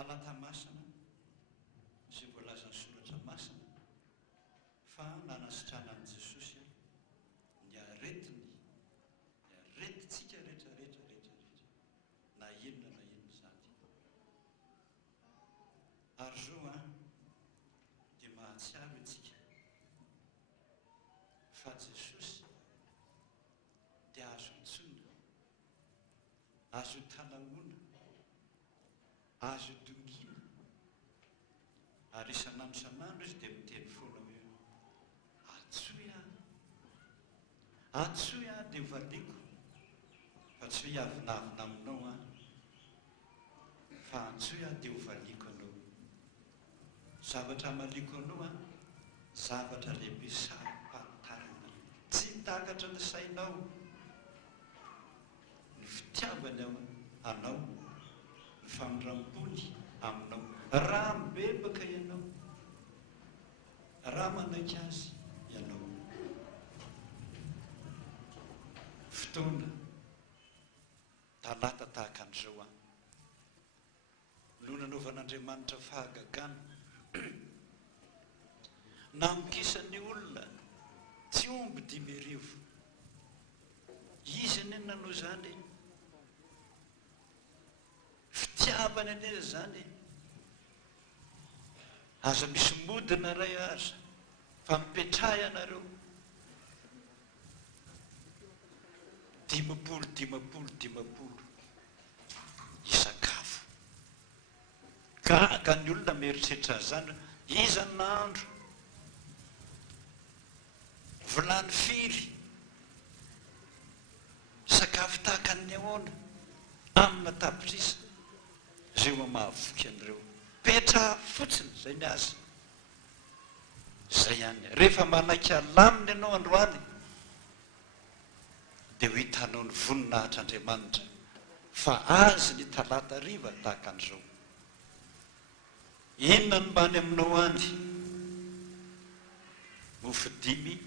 talata masina izay voalazany soratra masina fa nanasitrana an' Jesosy ny aretintsika rehetrarehetra na inona zany. Ary zao dia mahatsiaro itsika fa Jesosy dia azo intsona, azo tanahoana, azo dongina, ary isan'andro isan'andro izy dia miteny foana hoe atsoy aho dia valiko, fa tsy hoe avinavina aminao fa atsoy aho dia hovaliko anao. Zavatra maliko anao zavatra lehibe sampatarina, tsy takatra ny sainao, ny fitiavany anao, ny famindram-pony aminao. Raha mibebaka ianao, raha manaiky azy ianao, fotoana talata tahaka an'izao no nanaovan'Andriamanitra fahagagana namokisany olona tsy omby 5,000. Izy ane nanao zany, fitiavany ane zany. Aza misy modina ray aza fa mipetrahy anareo 10 isakafo. Ka ny olona mieritreritra zany, iza n'andro vilany firy sakafo tahaka ny ahoana amina tapitrisa zay mahavoky an'ireo. Petra fotsiny zay ny azy, zay ihany. Rehefa manaiky alaminy ianao androany dia ho hitanao ny voninahitr'Andriamanitra fa azy ny talata riva tahaka an'izao. Inona ny mbany aminao any? Mofo 5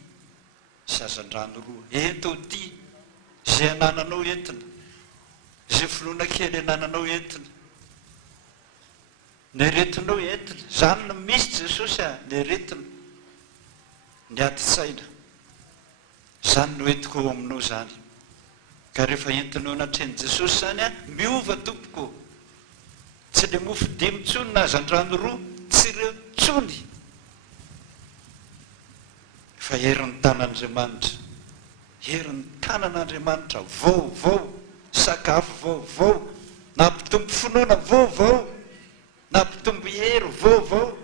sazan-drano 2. Eto ty zay anananao entina, zay finoana kely anananao entina, ny aretinao entina. Zany no misy Jesosy ny aretina, ny ati-tsaina. Zany no entiko ao aminao zany. Ka rehefa entinao anatreny Jesosy zany miova tompoko. Tsy le mofo 5 ntsony na hazan-drano 2, tsy ireo tsony, fa herin'ny tanan'Andriamanitra, herin'ny tanan'Andriamanitra vaovao, sakafo vaovao, nampitombo finoana vaovao, nampitombo hery vaovao.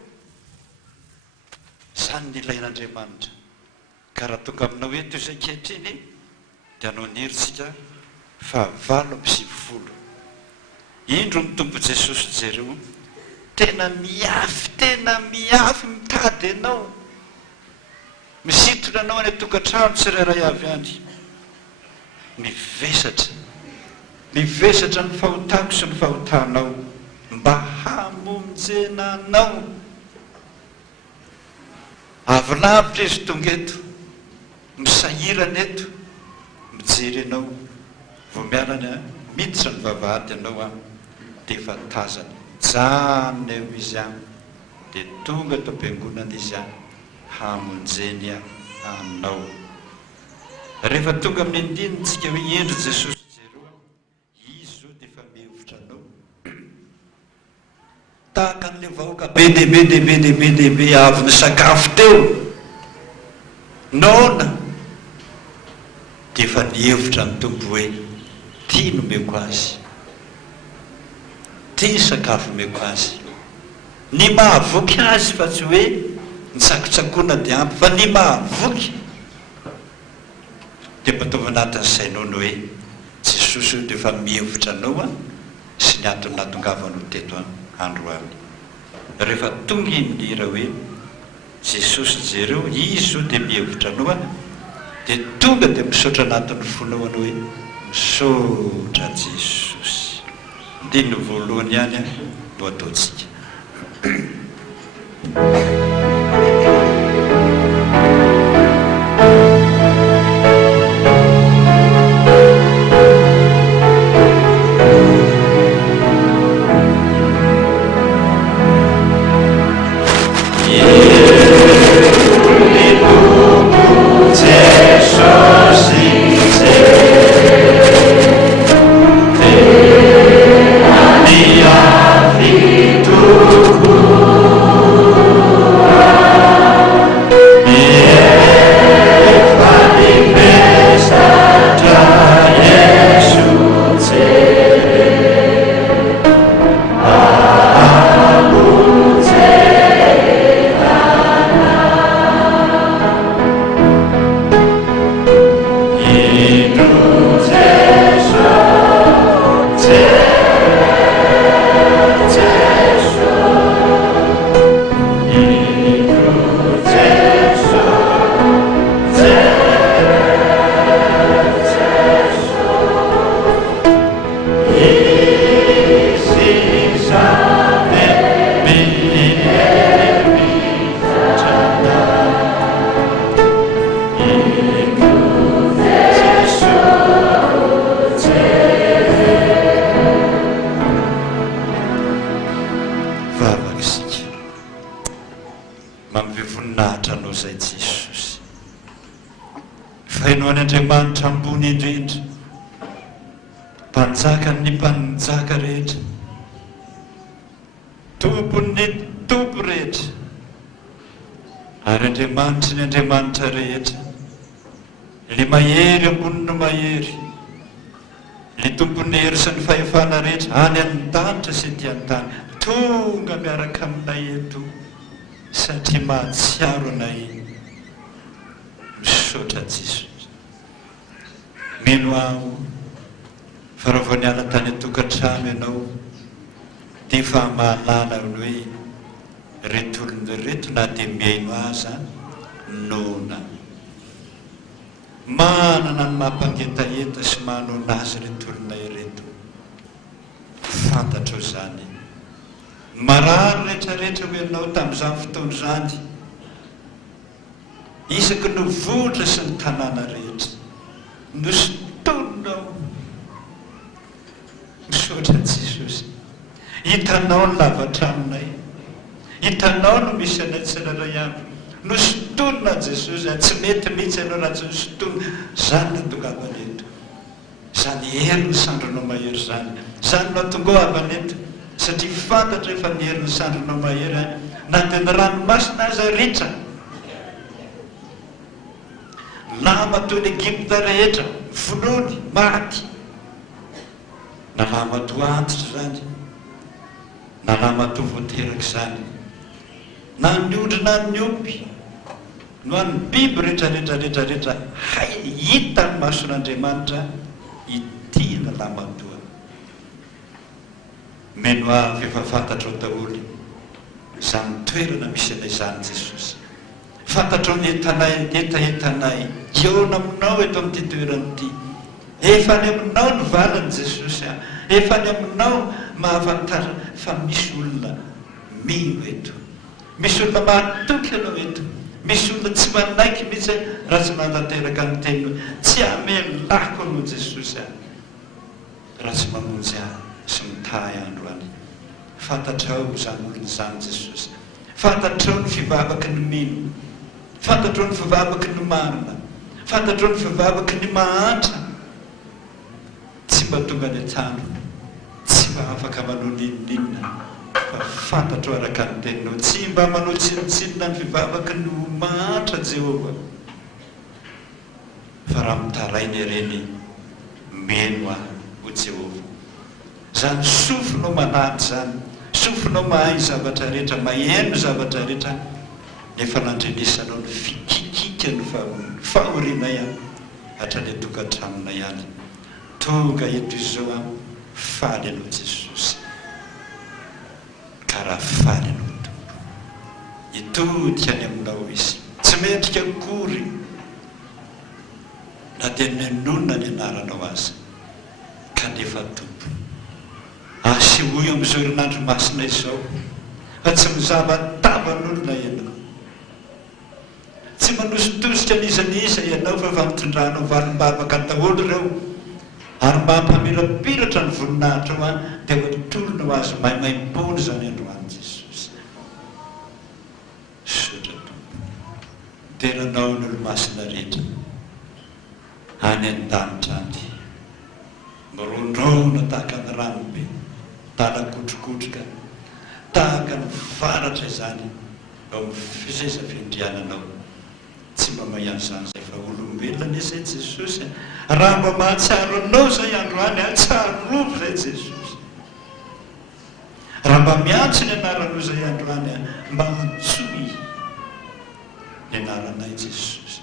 Zany ny ilain'Andriamanitra. Ka raha tonga aminao eto izay ankehitriny dia anao ny heritsika fa 8:20. Indro ny tombo Jesosy jereo, tena miafy mitady anao, misintona anao any tokantrano tsirairay avy any. Mivesatra ny fahotako sy ny fahotanao mba hamonjena anao. Avy lavitra izy tonga eto, misahirana eto, mijery anao, vao mialana miditra ny vavahady anao dia efa tazana. Janona eo izy dia tonga tao am-piangonana izy hamonjeny anao. Rehefa tonga amin'ny andinitsika hoe endry Jesosy jereo, izy zao dia efa mihevitra anao tahaka an'ilay vahoaka be dehibe avy ny sakafo teo. Naona dia efa nihevitra ny tombo hoe ty no meko azy, ty sakafo meko azy. Ny mahavoky azy fa tsy hoe ny sakotsakoana dia ampy, fa ny mahavoky dia mpataova anatin'ny sainao ny hoe Jesosy io dia efa mihevitra anao sy ny antony nahatongavanao teto andro any. Rehefa tonga indira hoe Jesosy jereo, izy zao dia mihevitra anao dia tonga dia misaotra anatin'ny fonao anao hoe misaotra Jesosy. Ndiny voalohany ihany no ataontsika. anome voninahitra anao zay Jesosy. Fahaino an'Andriamanitra ambony indrindra, mpanjaka ny mpanjaka rehetra, tompony tompo rehetra, ary Andriamanitra ny Andriamanitra rehetra, le mahery amboniny mahery, le tompony hery sy ny fahefana rehetra any amin'ny danitra sy ety an-tany, tonga miaraka aminay eto satria mahatsiaro anay. Misaotra Jesosy. Mino aho fa raha vao niala tany atokantrano ianao dia efa mahalala ny hoe reto olona reto na dia miaino aza nona. Manana ny mampangetaeta sy manona azy reto olona ireto. Fantatro zany. Marary rehetrarehetra ho ianao tamin'izany fotoana izany, isaky ny vohitra sy ny tanàna rehetra nosotononao. Misaotra Jesosy. Hitanao ny lavatramonay, hitanao no misy anay tsirairay avy. Nosotonona Jesosy, tsy mety mihitsy ianao raha tsy nosotonona. Zany no tongavana eto, zany hery ny sandronao mahery zany, zany no atongoavana eto, satria fantatra efa ny hery ny sandronao mahery na dia ny ranomasina aza ritra, lama toy ny Egypta rehetra vonoiny maty, na lama toa antitra zany, na lama toa voateraka zany, na ny ondry na ny ompy, no an'ny biby rehetrarehetrarehetrarehetra hay hita ny mason'Andriamanitra ity na lama toa. Meno avy efa fantatro daholo izany toerana misy anay zany Jesosy. Fantatro ny etaetanay eo aminao eto amin'ity toerana ity. Efa ny aminao ny valany Jesosy, efa ny aminao mahafantatra fa misy olona mino eto, misy olona mahatoky ianao eto, misy olona tsy manaiky mihitsy raha tsy mantanteraka ny teny tsy hamelako anao Jesosy raha tsy mamonjy ahy sy mitahy andro any. Fantatrao zany olona zany Jesosy. Fantatrao ny fivavaky ny mino, fantatrao ny fivavaky ny marina, fantatrao ny fivavaky ny mahantra. Tsy mba tonga ny an-trano, tsy mba afaka manao ninonina, fa fantatrao araka ny teninao, tsy mba manao tsinotsinona ny fivavaky ny mahantra Jehova, fa raha mitarainy ireny meno aho ho Jehova. Zany sofinao mananty zany, sofinao mahay zavatra rehetra, maheno zavatra rehetra, nefa nandrenesanao ny fikikika ny fahorinay hatrany atokantramonay any. Tonga eto izao aho faly anao Jesosy, ka raha faly anao Tompo, hitodika any aminao izy, tsy mendrika akory na dia nenonona ny anaranao azy, kanefa Tompo asehoy amin'izao herinandro masina izao, fa tsy mizava-tavan'olona ianao, tsy manositositra nizaniza ianao, fa efa mitondranao valim-bavaka daholo ireo, ary mba hampamirapiratra ny voninahitra ao any dia hoatolonao azy maimaim-pony zany androany Jesosy. Sotra Tompo, teranao ny olo-masina rehetra any an-danitra any, mirondrona tahaka ny ranobe, talakotrokotroka, tahaka ny varatra izany ao amin'ny fizezafindriananao. Tsy mba mahiany zany zay fa olombelona izay Jesosy. Raha mba mahatsiaro anao zay androany, tsarovo zay Jesosy. Raha mba miantso ny anaranao zay androany, mba mitsoy ny anaranay Jesosy.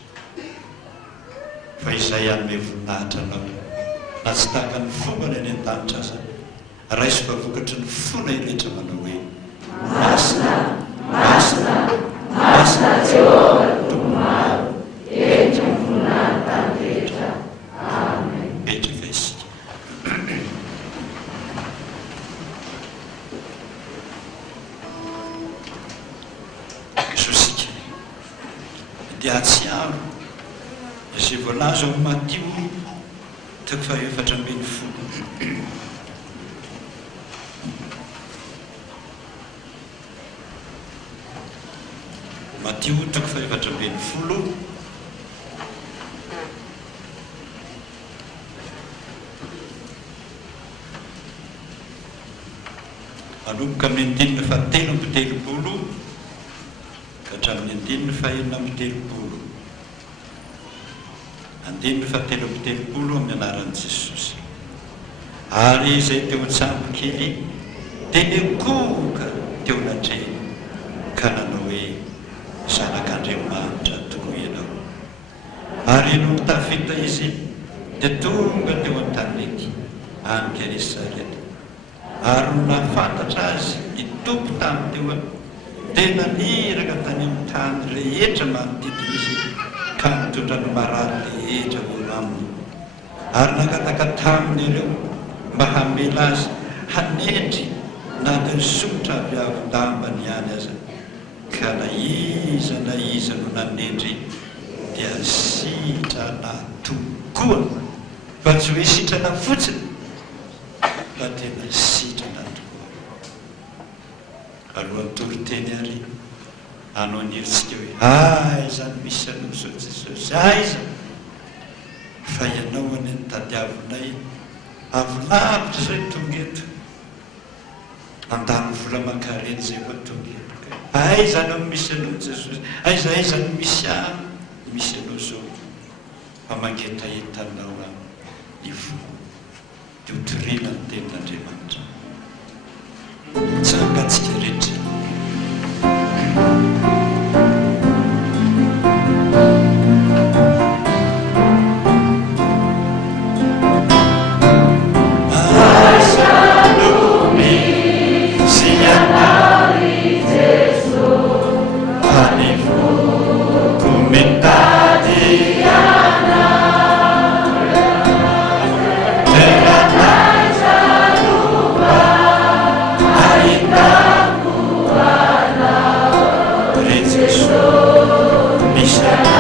Fa izay anome voninahitra anao, na tsy tahaka ny fomba ny any an-danitra aza, raisy vavokatry ny fona irehetra manao hoe masina, masina, masina Jehova Tomaro, eto ny voninahitra rehetra. Amen. Petrika isika. Jesosika dia atsiaro izay voalaza ao Matio toko fahaefatra ambin'ny folo. matiotako fa 720 manomboka amin'ny andinina fa 3 ka hatramin'ny andinina fa 4 andinina fa 3 amin'ny anaran'i Jesosy. Ary izay teo an-tsambo kely dia nikoka teo anatreny ka nanao hoe zanak'Andriamanitra tokoa ianao. Ary no tafita izy dia tonga teo an-tanety any Genesareta. Ary no nafantatra azy itompo tany teo dia naniraka tany amin'ny tany rehetra manodidina izy ka mitondra ny marary rehetra eo aminy. Ary nakataka taminy ireo mba hamela azy hanendry na dia sotra aviavin-dambany ihany aza. Ka na iza no nanendry dia sitrana tokoa, fa tsy hoe sitrana fotsiny fa tena sitrana tokoa. Alohan'ny toriteny ary anao niritsika hoe aiza no misy anao zao Jesosy, aiza fa ianao any tadiavinay avy lavitra zay tonga eto andany vola mankareny zay fa tonga eto. Aiza no misy anao Jesosy, aiza no misy anao zao fa mangetaentanao ivo diotorina ny tenin'Andriamanitra. Tsangatsika rehetra. Shana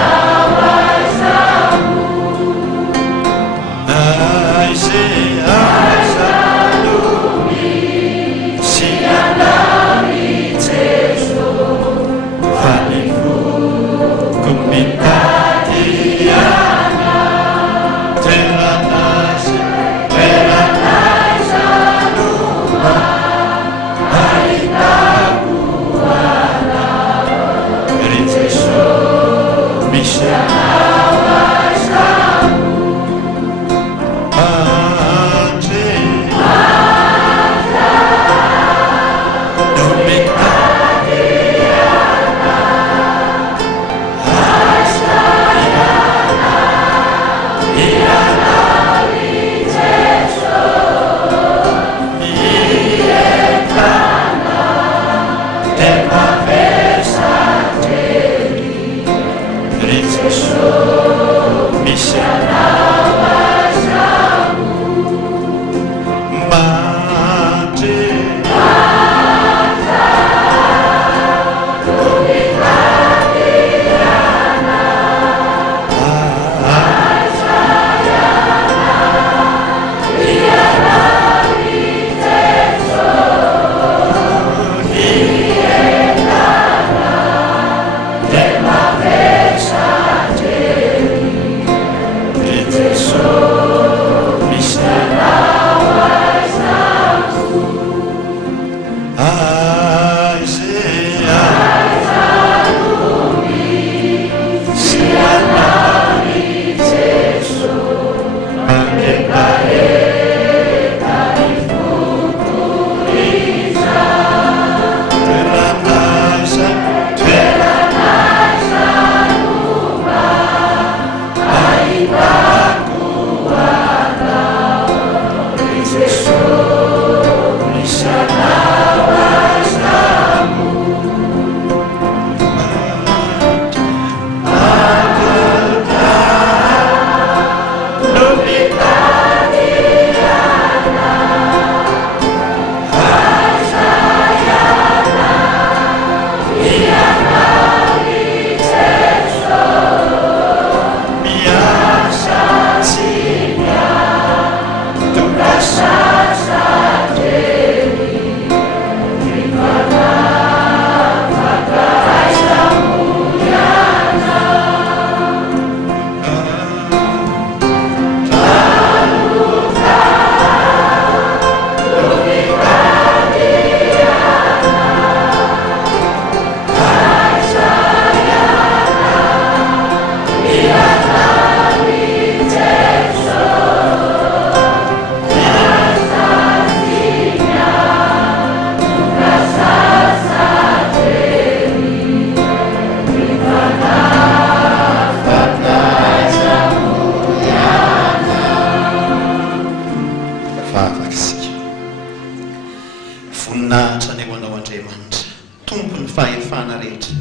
voninahitra ny eo anao Andriamanitra, tompony fahefana rehetra,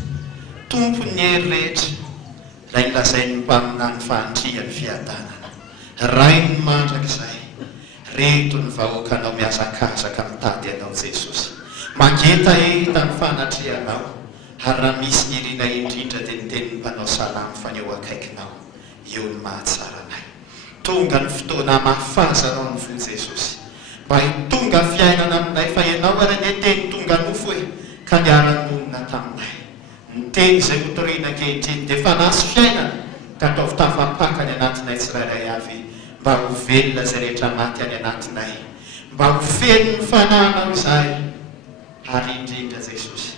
tompony hery rehetra, ray nilazainy mpamina ny fahandriany fiadanana, ray ny mandrakizay, reto ny vahoakanao miazakazaka mitady anao Jesosy, mageta eta ny fanatrianao, ary raha misy ny irina indrindra dia ny tenin'ny mpanao salamy fa ny eo akaikinao, eo ny mahatsaranay. Tonga ny fotoana mahafazanao ny vo Jesosy, mba hitonga fiainana aminay fa ianao ary ny teny tonga nofo hoe ka niara-monina taminay. Ny teny izay hotoriana ankehitriny dia fa nasy fiainana ka ataovy tafapaka any anatinay tsirairay avy, mba ho velona izay rehetra maty any anatinay, mba ho feno ny fananao izahay, ary indrindra Jesosy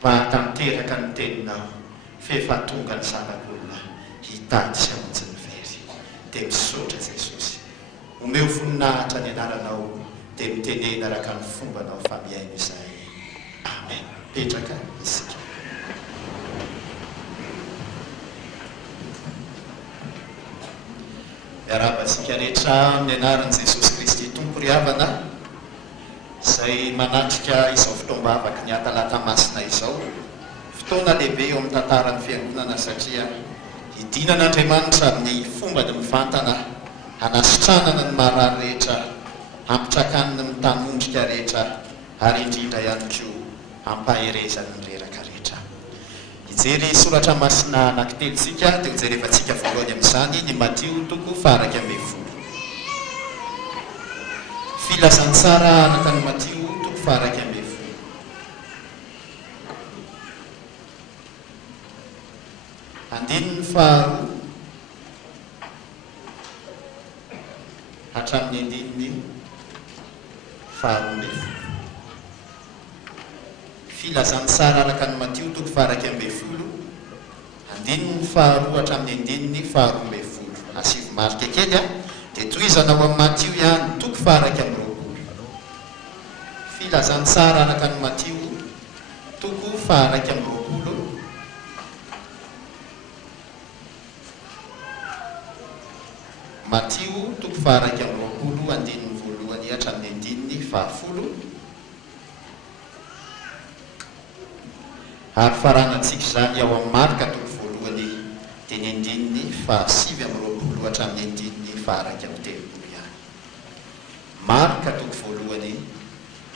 mba hatanteraka ny teninao fefa tonga ny zanak'olona hitady sy amonjy ny very. Dia misaotra Jesosy, omeo voninahitra ny anaranao dia mitenena araka ny fombanao fa miaino izay. Amen. Petraka isika. Miarabantsika rehetra amin'ny anaran'i Jesosy Kristy Tompo ry havana, izay manatrika izao fotoam-bavaka ny atalata masina izao, fotoana lehibe eo amin'ny tantaran'ny fiangonana satria hidinan'Andriamanitra amin'ny fomba ny mivantana hanasitranana ny marary rehetra, hampitrakaniny ny tanondrika rehetra, ary indrindra ihany koa hampaherezany ny reraka rehetra. Hijery soratra masina anankitelontsika dia hojerevantsika voalohany amin'izany ny Matio toko faraka ambin'ny folo. Filazantsara anaka ny Matio toko faraka ambin'ny folo. Andininy faharoa hatramin'ny andininy faharoa ambin'ny folo. Filazantsara araka ny Matio toko faraka ambin'ny folo, andininy faharoa hatramin'ny andininy faharoa ambin'ny folo. Asivo marika kely dia tohizanao amin'ny Matio ihany toko faraka amby roapolo. Filazantsara araka ny Matio toko faraka amby roapolo, Matio toko faraka amby roapolo, andininy voalohany hatramin'ny andininy fahafolo. Ary faranantsika izany ao amin'ny Marka toko voalohany dia ny andininy fahasivy amby roapolo hatramin'ny andininy faharaiky amby telopolo ihany. Marka toko voalohany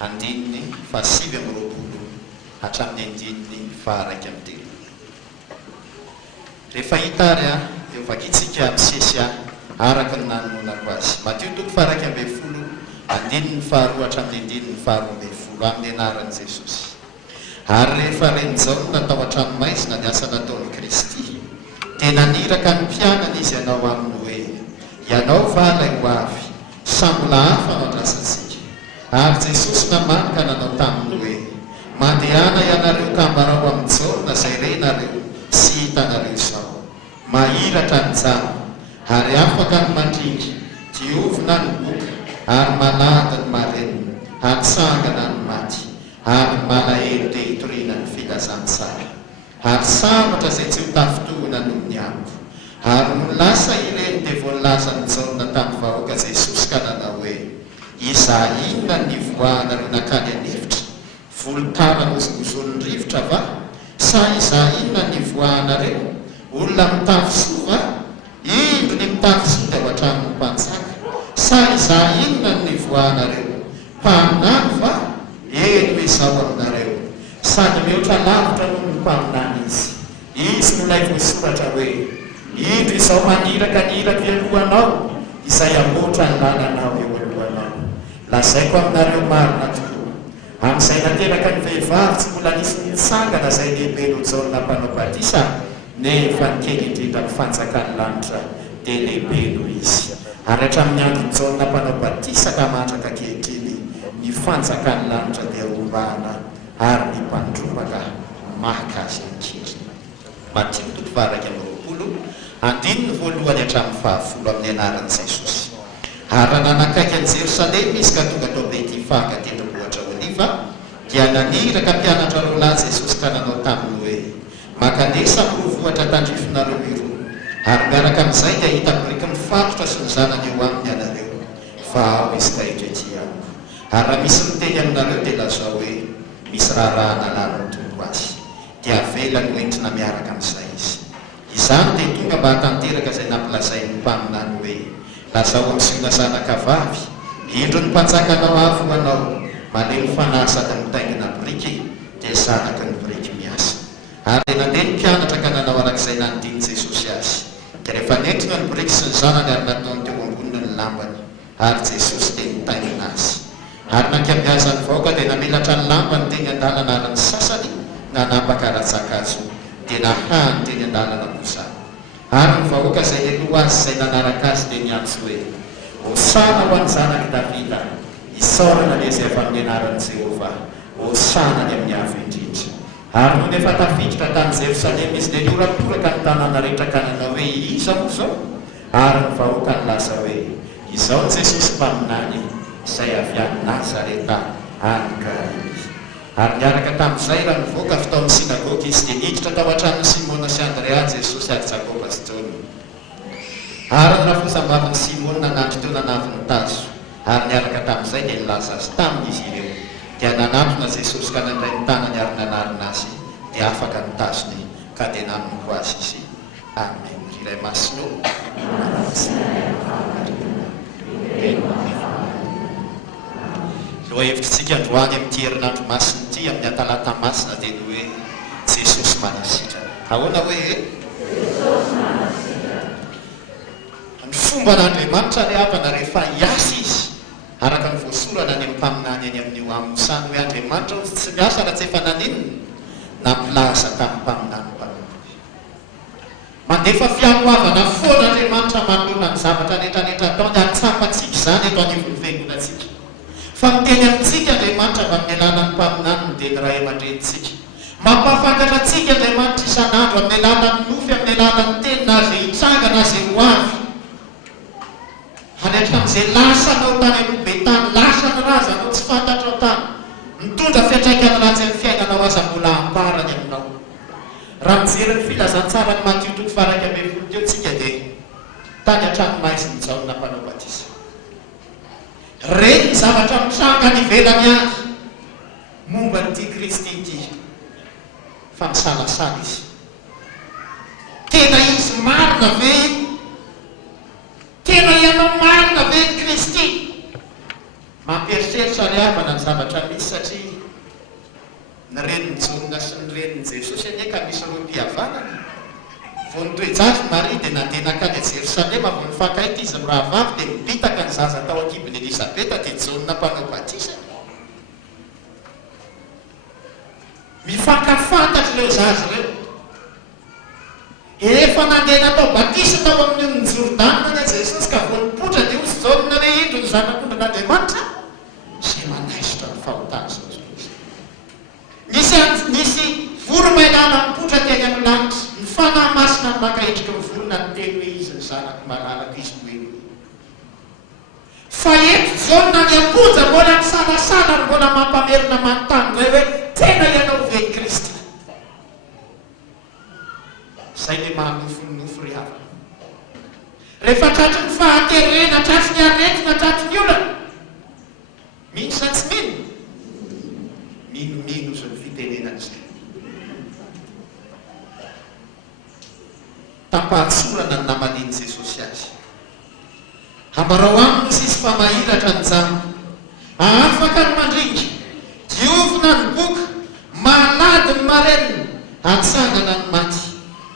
andininy fahasivy amby roapolo hatramin'ny andininy faharaiky amby telopolo. Rehefa hita ary eo vakitsika misesy araka ny nanommonako azy. Matio toko faharaiky amby folo, andininy faharoa hatramin'ny andininy faharoa amby folo, amin'ny anaran'i Jesosy. Ary rehefa ren'izao natao hatranomaizina ny asa nataon'i Kristy, dia naniraka ny mpianana izy ianao aminy hoe, ianao valay ho avy, sambola hafa madrasantsika. Ary Jesosy namanika nanao taminy hoe, mandehana ianareo ka mbarao amin'ny jaona izay renareo sy hitanareo izao, mahiratra ny jano, ary afaka ny mandringy, diovina ny boka, ary malada ny marenina, ary sangana ny maty, ary malahelo dia hitoriana ny filazantsara, ary sambatra izay tsy ho tafitohina noho ny amiko. Ary no lasa ireny dia voalaza ny jaona tamin'ny vahoaka Jesosy ka nanao hoe, iza inona ny voahanareo nakany an'hevitra, volotara nozongozon'ny rivotra va? Sa iza inona ny voahanareo, olona mitafy soa va? Indro ny mitafy soa dia ao an-tranon'ny mpanjaka. Sa iza inona ny voahanareo, mpaminany va? Eny hoe izao aminareo, sady mihoatra lavitra noho ny mpaminany izy. Izy no ilay voasoratra hoe, indro izao maniraka ny iraka alohanao, izay amoatra ny lalanao eo alohanao. Lazaiko aminareo marina tokoa, amin'izay nateraka ny vehivavy tsy mbola nisy nitsangana izay lehibe no Jaona mpanao batisa, nefa ny kely indrindra ny fanjakany lanitra dia lehibe no izy. Ary hatramin'ny andron'ny Jaona mpanao batisa ka matraka ankehitriny, ny fanjakany lanitra dia ombana ary ny mpandrombaka mahakasy ankery. Matio toko faharaiky amby roapolo, andininy voalohany hatramin'ny fahafolo amin'ny anaran'i Jesosy. Ary nanakaiky an'i Jerosalema izy ka tonga tao Betifage tendrombohitra Oliva, dia naniraka mpianatra roa lahy Jesosy ka nanao taminy hoe, makandesa mpirovohatra tandrifonareo miroa, ary miaraka amin'izay dia hita biriky ny farotra sy ny zanany eo aminy ianareo, fa ao izy ka hitretỳ amiko. Ary raha misy miteny aminareo dia lazao hoe misy raharaha nalaro tompo azy, dia avela no entina miaraka amin'izay izy. Izany dia tonga mba hatanteraka izay nampilazain'ny mpaminany hoe lazao amin'ny zanakavavy, indro ny mpanjakanao avo anao, malemy fanahy sady mitaingina biriky dia zanaky ny biriky miasa. Ary nandeha ny mpianatra ka nanao arak'izay nanodiny Jesosy azy. Dia rehefa nentina ny biriky sy ny zanany ary nataony teo amboniny ny lambany, ary Jesosy dia nitaingina azy. Ary nankamiaza ny vahoaka dia namelatra ny lambany teny an-dalana ary ny sasany nanapakaratsaka azy dia nahany teny an-dalana kosa. Ary ny vahoaka izay aloha azy izay nanaraka azy dia niantso hoe hosana ho an'ny zanaky Davida, isaorana le izay avy amin'ny anaran'i Jehova, hosana ny amin'ny avo indrindra. Ary no nefa tafiditra tany Jerosalema izy dia nioraporaka ny tanàna rehetra ka nanao hoe iza moa zao. Ary ny vahoaka nilaza hoe izao Jesosy mpaminany izay avy any Nazareta any Galilea. Ary niaraka tamin'izay raha nivoaka avy tao amin'ny sinagoga izy dia niditra tao an-tranon'ny Simona sy Andrea, Jesosy ary Jakoba sy Jona. Ary ny rafosambavin'ny Simona nanatry teo nanaviny tazo. Ary niaraka tamin'izay dia nilaza azy tamin'izy ireo. Dia nanatona Jesosy ka nandray ny tanany ary nanarina azy dia afaka ny tazony ka dia nanoko azy izy. Amen. Iray masino. Loha hevitrintsika androany amin'ity herinandro masina ity amin'ny atalata masina dia ny hoe Jesosy manasitrana. Ahoana hoe ny fomba n'Andriamanitra le havana rehefa hiasa izy araka ny voasorana any amin'ny mpaminany any amin'ny io amin'ny sany hoe Andriamanitra tsy miasa raha tsy efa naninona nampilaza tamin'ny mpaminany mpanompo. Mandefa fianohavana foana Andriamanitra manolona ny zavatra rehetrarehetra ataony ary tsapatsika izany eto anivon'ny fiangonantsika. Fa miteny amintsika Andriamanitra mba amin'ny alalan'ny mpaminany dia ny ray aman-drenitsika. Mampafantatra antsika Andriamanitra isan'andro amin'ny alalan'ny nofy, amin'ny alalan'ny teny na izay hitsanga na izay ho avy. Hanetra amin'izay lasanao tany aloha be tany, lasan'ny razanao tsy fantatrao tany, mitondra fiantraikany ratsy amin'ny fiainanao aza mbola amparany aminao. Raha mijery ny filazantsara ny Matthieu toko faraka ambin'ny folo teo tsika dia tany an-tranomaisy ny Jaona mpanao batisa. Reny ny zavatra mitranga ny ivelany azy momba n'ity Kristy ity, fa misalasala izy. Tena izy marina ve? Tena ianao marina ve ny Kristy? Mampieritreritra ry havana ny zavatra misy satria ny renin'ny Jaona sy ny renin'ny Jesosy anie ka misy roa mpihavanana. Vao nitoejazy Maria dia nandeha nakany a Jerosalema, vao nifankaity izy mirahavavy dia mipitaka ny zaza tao ankibon'i Elisabeta dia Jaona mpanao batisa. Mifankafantatra ireo zaza ireo. Efa nandeha natao batisa tao amin'ny Jordana ny Jesosy ka vao nipotra dia hozy Jaona re indro ny zanak'Andriamanitra izay manaisitra ny fahotana izao. Nisy voromailala mipotra teny amin'ny lanitra, ny fanahy masina ny makahitrika ny vorona ny teny hoe izy ny zanako malalaka izy hoe. Fa eto Jaona ny amponja mbola misalasala ary mbola mampamerina manontany ray hoe tena ianao ve Kristy? Izay le mahanofonofo ry havana. Rehefa tratry ny fahaterena, tratry ny aretina, tratry ny olana, mino sa tsy mino? Mino izy ny fitenenana izay. Tampahatsorana ny namaniny Jesosy azy. Ambarao aminy ny sisy famahiratra ny jamo, afaka ny mandringa, diovina ny boka, malady ny marenina, atsangana ny maty,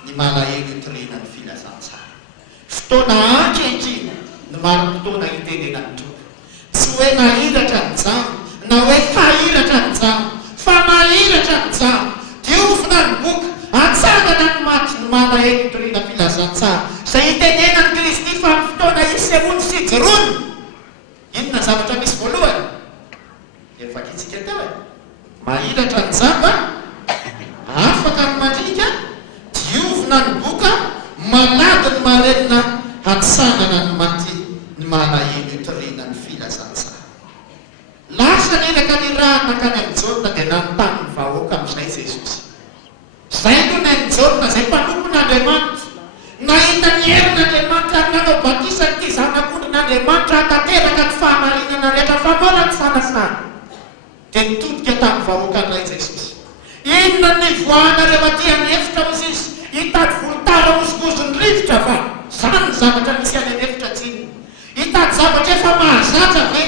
ny malahelo itoriana ny filazantsara. Fotoana ankehitriny ny marom-potoana hitenenany tompo. Tsy hoe nahiratra ny jamo, na hoe tahiratra ny jamo, fa nahiratra ny jamo, diovina ny boka, atsangana ny maty, ny malahelo itoriana ny filazantsara. Izay hitenenany Kristy fa amin'ny fotoana isehoany sy joroany. Inona zavatra misy voalohany? Efa kitsika teo e. Mahiratra ny jamba, afaka ny mandrinika, diovina ny boka, malady ny marenina, atsangana ny maty, ny malahelo itoriana ny filazantsara. Lasa nenaka ny rahana ka ny amin'ny Jaona dia nanontany ny vahoaka amin'izay Jesosy. Izay no ny Jaona izay mpanompon'Andriamanitra, nahita ny herin'Andriamanitra ary nanao batisa ity zanak'ondrin'Andriamanitra hatateraka ny fahamarinana rehetra fa mbola ny fanasana dia nitodika tamin'ny vahoaka an'ilay Jesosy. Inona ny voanareo aty anefitra moa izy hitady volotara osokosony rivotra fa zany zavatra misy any anefitra tsiny. Hitady zavatra efa mahazatra ve?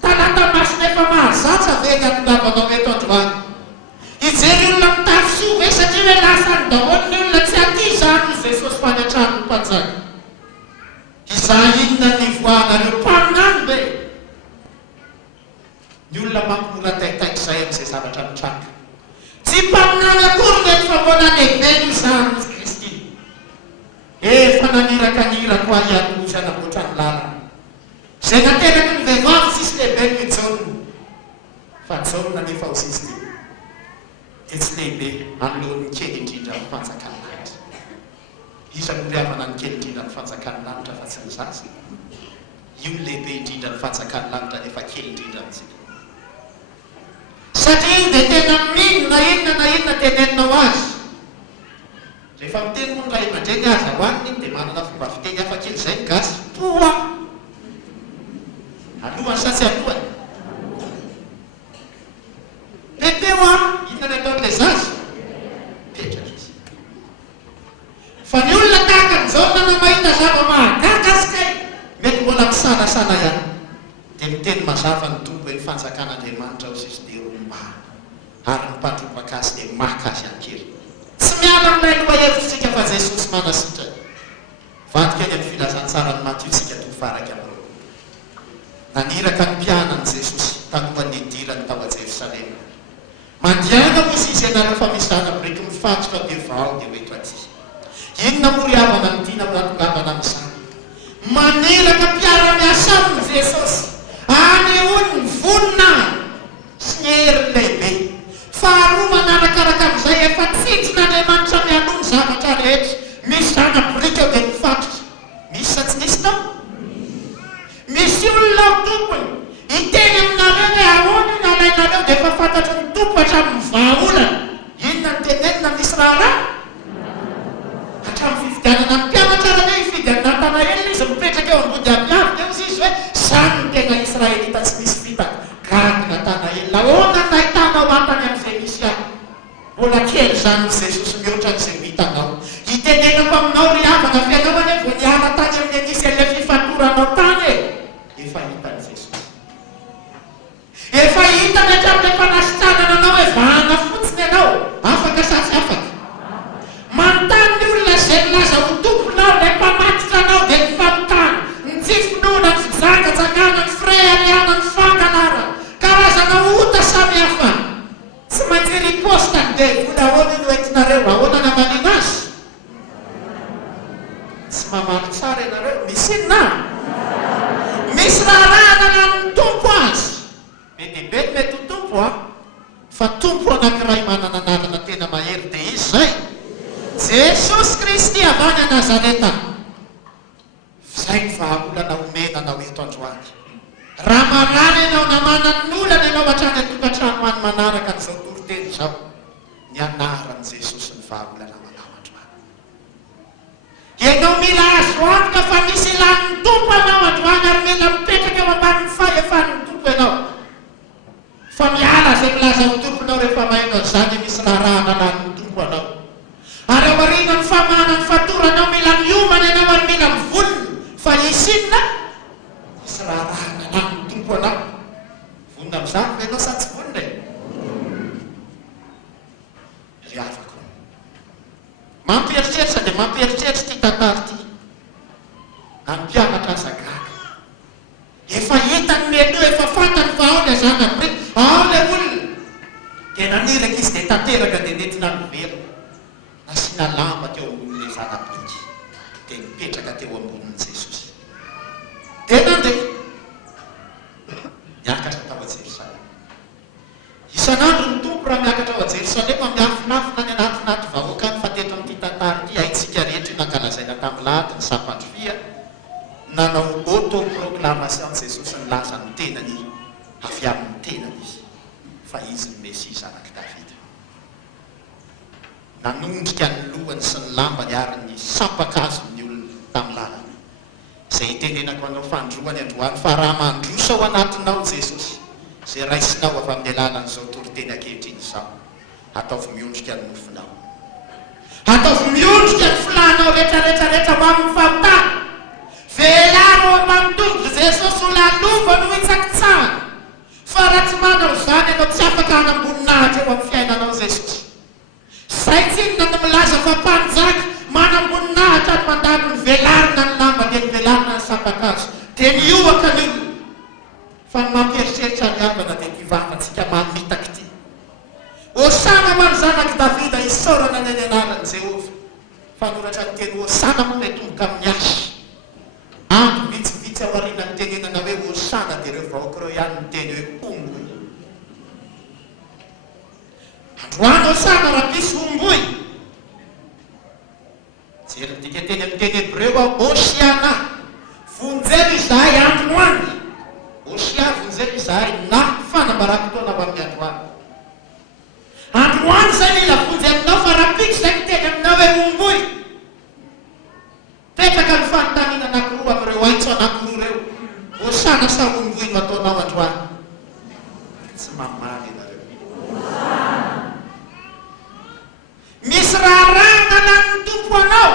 Talata masina efa mahazatra ve ny atondavanao eto androany? Ijery olona mitafy ve satria hoe lasany daholo ny olona tsy aty zany Jesosy fanatranony mpanjaka. Izay inona ny voanareo mpaminany be? Ny olona mampimora taitaika izay amin'izay zavatra mitranga. Tsy mpaminany akory mety fa mbola lehibe io zany Kristy. Efa nanirakanira koa ialoza namboatra ny lalana. Zay nateraky ny vehivavy tsisy lehibe ny jaona. Fa jaona nefa ho sisy dia tsy lehibe anoloan'ny kely indrindra ny fanjakany lanitra. Isany horiavana ny kely indrindra ny fanjakany lanitra fa tsy ny zaza. Io ny lehibe indrindra ny fanjakany lanitra nefa kely indrindra amintsika. Satria io dia tena minona na inona tenenina ho azy. Rehefa miteny moa ny ray aman-dreny aza ho aniny iny dia manana fomba fiteny hafa kely izay ny gasy. Poa! Alohany sa tsy alohany? Pepe ho a! Inona ny ataon'ilay zaza? Petratra izy. Fa ny olona tahaka an'izao na mahita zava-mahagaga azy kay mety mbola misanasana ihany. Dia miteny mazava ny tombo hoe ny fanjakan'Andriamanitra ho sisy dia romba ary ny mpandrombaka azy dia maka azy any kely. Tsy miala amin'ilay lohahevitsika fa Jesosy manasitrany. Vadika any amin'ny filazantsara ny Matthieu tsika to faraka amin'ireo. Naniraka ny mpianany Jesosy talohan'ny idirany tao a Jerosalema. Mandiana moa izy ianareo fa misy zanabiriky mifatotra be vao dia hoeto aty. Inona moa ry havana ny tiana natongavana amin'izany? Maniraka mpiara-miasa aminy Jesosy. Anehoany ny vonina sy ny hery lehibe. Faharoa manarakaraka amin'izay efa tsitsy n'Andriamanitra mialoha ny zavatra rehetra. Misy zanabiriky eo dia mifatotra. Misy sa tsy nisy tao? Misy olona ao tompony hiteny aminareo hoe ahoana ny alainareo dia efa fantatry ny tompo hatramin'ny vahaolana. Inona ny tenenina misy raharaha? Hatramin'ny fifidianana ny mpianatra raha hifidy any Natanaela izy mipetraka eo ambody ambiavy dia izy hoe zany ny tena Israelita tsy misy fitaka. Gaga Natanaela, ahoana ny nahitanao antany amin'izay misy any? Mbola kely zany Jesosy mihoatra n'izay hitanao. Hitenenako aminao ry havana fianao ane vao niala tany amin'ny anisy an'ilay fifatoranao tany e. Efa hitany Jesosy. Efa hitany hatramin'ilay fanasitranana anao hoe vahana fotsiny ianao. Afaka sa tsy afaka? Manontany ny olona izay milaza ho tomponao ilay mpamatitra anao dia ny famotany, ny tsifinoana, ny fizaka-tsakana, ny frehariana, ny fangalara, karazana ota samy hafa. Tsy maintsy riposta dia vola ahoana no entinareo, ahoana namanina azy? Tsy mamaly tsara ianareo, misy inona? Misy raharahana amin'ny tompo azy. Be dia be mety ho tompo a. Fa tompo anankiray manana anarana tena mahery dia izy zay. Jesosy Kristy avy any a Nazareta. Izay ny vahaolana omenanao eto androany. Raha marana ianao na manana olana ianao hatrany atokantrano any manaraka an'izao toriteny izao, ny anaran'i Jesosy ny vahaolana manao androany. Ianao mila azo antoka fa misy ilan'ny tompo anao androany ary mila mipetraka eo ambanin'ny fahefan'ny tompo ianao. Fa miala izay milaza ho tomponao rehefa mahaino an'izany misy raharahana lan'ny tompo anao. Ary ao aoriana ny famana ny fatoranao mila miomana ianao ary mila mivolony. Fa isy inona? Misy raharahana lan'ny tompo anao. Vonona amin'izany ianao sa tsy vonona e? Ry havako. Mampieritreritra dia mampieritreritra ty tantara ty. Any mpianatra aza gaga. Efa hitany mialoha efa fantany vahaola zanabiriky. Ao ilay olona. Dia naniraka izy dia tanteraka dia nentina mivelo. Nasiana lamba teo ambonin'ilay zanabiriky. Dia mipetraka teo ambonin'i Jesosy. Dia nandeha. Miakatra tao a Jerosalema. Isan'andro ny tompo raha miakatra ao a Jerosalema miafinafina ny anatinaty vahoakany fa teto amin'ity tantara ity haitsika rehetra nankalazaina tamin'ny lahady ny sapandro fia. Nanao autoproclamation Jesosy ny laza ny tenany avy amin'ny tenany izy fa izy ny Mesia zanaky Davida. Nanondrika ny lohany sy ny lambany ary ny sampakazony olona tamin'ny lalana. Izay itenenako anao fandroany androany fa raha mandrosa ao anatinao Jesosy zay raisinao avy amin'ny alalan'izao toriteny ankehitriny izao, ataovy miondrika ny nofinao, ataovy miondrika ny filanao rehetrarehetrarehetra ho amin'ny fahotana. Velaro manotongo Jesosy ho lalova no hitsakitsahana, fa raha tsy manao izany ianao tsy afaka hanamboninahitra eo amin'ny fiainanao Jesosy. Zay tsinona no milaza fa mpanjaka manamboninahitra ny mandalo ny velarina ny lamba dia ny velarina ny sapakazo dia mioaka ny olona. Fa ny mampieritreritra ny ambana dia kivavantsika mamitaky ty. Hosana ho any zanaky Davida isaorana ny anaran'i Jehova. Fanoratra ny teny hosana moa ilay tomboka amin'ny asy. Andro vitsivitsy ao aoriana ny tenenana hoe hosana dia ireo vahoaka ireo ihany ny teny hoe omboy. Androany hosana raha pisy omboy. Jery dika teny amin'ny teny Hebreo ao Hosiana, vonjely izahay androany. Hosia vonjely izahay na fanambarako taona avy amin'ny androany. Androany zay mila vonjy aminao fa raha piky zay miteny aminao hoe omboy. Petraka ny fanontaniana anankiroa amin'ireo aitso anankiroa ireo. Hosana sa omboy no ataonao androany? Tsy mamaly ianareo. Misy raharahana ny tompo anao,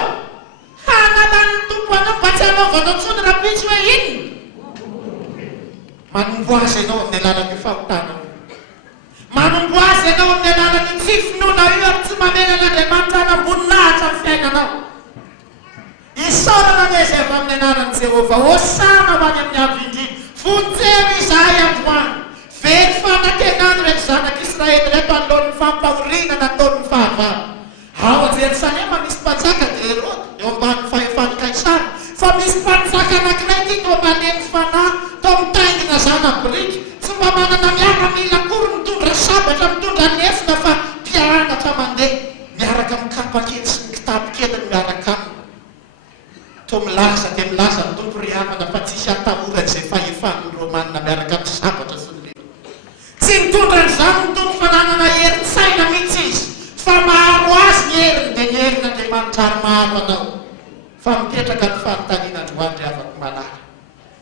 hanala ny tompo anao mba tsy hanaovanao tsony raha pitsy hoe inona. Manomboazy ianao amin'ny alalan'ny fahotana, manomboazy ianao amin'ny alalan'ny tsy finoana io ary tsy mamelan'Andriamanitra hanamboninahitra amin'ny fiainanao. Isaorana ny izay avy amin'ny anaran'i Jehova, hosana ho any amin'ny avo indrindra. Vonjely izahay androany, very fanantenany reto zanak'Israely reto anoloan'ny fampahoriana nataon'ny fahavalo. Ao Jerosalema misy mpanjaka Herôdy eo ambany fahefany Kaisara, fa misy mpanjaka anankiray ty tao maneny fanahy tao mitaingina zana-biriky, tsy mba manana miara mila akory mitondra sabatra mitondra nefina fa mpianatra mandeha miaraka amin'ny kapa kely sy ny kitapo kely miaraka aminy. Tao milaza dia milaza ny tompo ry havana fa tsisy atahorany izay fahefan'ny Romanina miaraka amin'ny sabatra sy ny lelo. Tsy mitondra n'izany ny tompo fa nanana herin-tsaina mihitsy izy, fa maharo azy ny heriny dia ny herin'Andriamanitra ary maharo anao. Fa mipetraka ny fanontaniana androany ry afaka malala.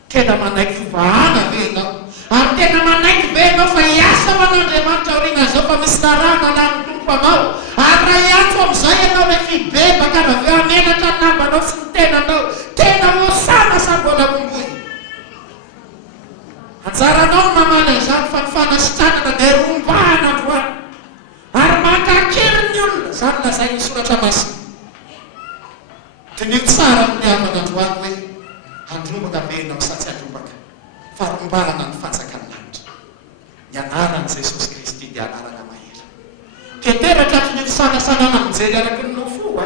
Tena manaiky fivahana ve ianao? Ary tena manaiky be ianao fa hiasa ho an'Andriamanitra aoriana izao fa misy narana lany tompo anao. Ary raha hiantso amin'izay ianao ilay fibebaka avy eo amenatra ny nambanao sy ny tenanao, tena hosana sa mbola omboy. Anjaranao ny mamaly an'izany fa ny fanasitranana dia rombahana androany. Ary makakery ny olona, zany lazay ny soratra masina. Dinio tsara amin'ny havana androany hoe andrombaka be ianao sa tsy andrombaka, fa rombahana ny fanjakany lanitra. Ny anaran'i Jesosy Kristy dia anarana mahery. Keteraka ny fanasanana mijery araky ny nofo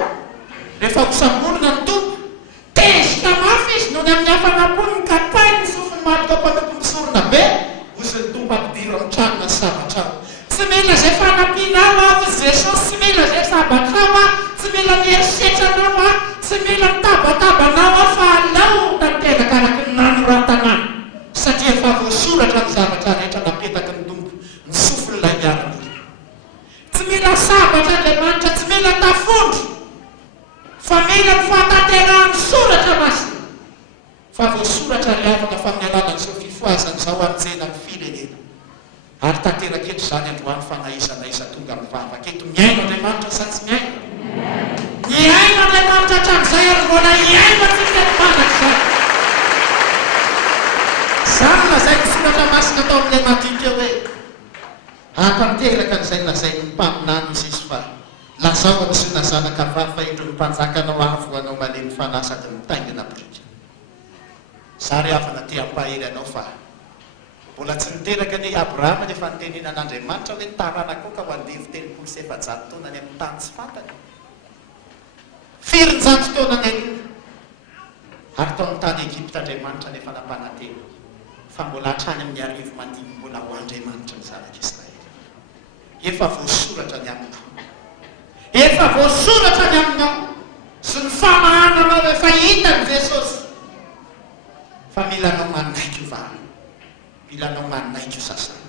rehefa hosamborona ny tompo, tezitra mafy izy noho ny amin'ny hafanapony ny katay ny sofiny malika mpanompo misorona be, hozy ny tompo ampidiro amin'ny tranona sy sabatra ao. Tsy mila zay fanampianao ao Jesosy, tsy mila zay sabatrao a, tsy mila mierisetranao a, tsy mila mitabatabanao a, fa alao tanteraka araky ny nanoratanany. Satria efa voasoratra ny zavatra rehetra napetaky ny tompo, ny sofin'ilay miarana. Tsy mila sabatra Andriamanitra, tsy mila tafondro, fa mila ny fahatanterahany soratra masina. Fa voasoratra ry havana fa amin'ny alalan'izao fifoazan'izao anjena ny firenena. Ary tanteraka eto izany androany fanaisana isa tonga mivavaka eto. Miaino Andriamanitra sa tsy miaino? Miaino Andriamanitra hatramin'izay ary mbola hiaino atsika ny manak'izay. Zany lazay ny soratra masina tao amin'ilay madinika hoe hampateraka an'izay lazay ny mpaminany izy izy fa lazao amin'ny na zanaka vafa indro ny mpanjakanao avo anao malemy fanasaka ny mitaingina biriky. Zary havana ty ampahery anao fa mbola tsy niteraka ny Abrahama rehefa nitenena an'Andriamanitra hoe tarana koa ka ho andevy 700 taona any amin'ny tany tsy fantany. Firy njato taona ny aloha. Ary tao amin'ny tany Egypta Andriamanitra nefa nampanantena. Fa mbola hatrany amin'ny arivo mandimy mbola ho Andriamanitra ny zanak'Israely. Efa voasoratra ny aminao. Efa voasoratra ny aminao. Sy ny famahananao efa hita ny Jesosy. Fa mila anao manaiky io vahana. Mila anao manaiky io sasana.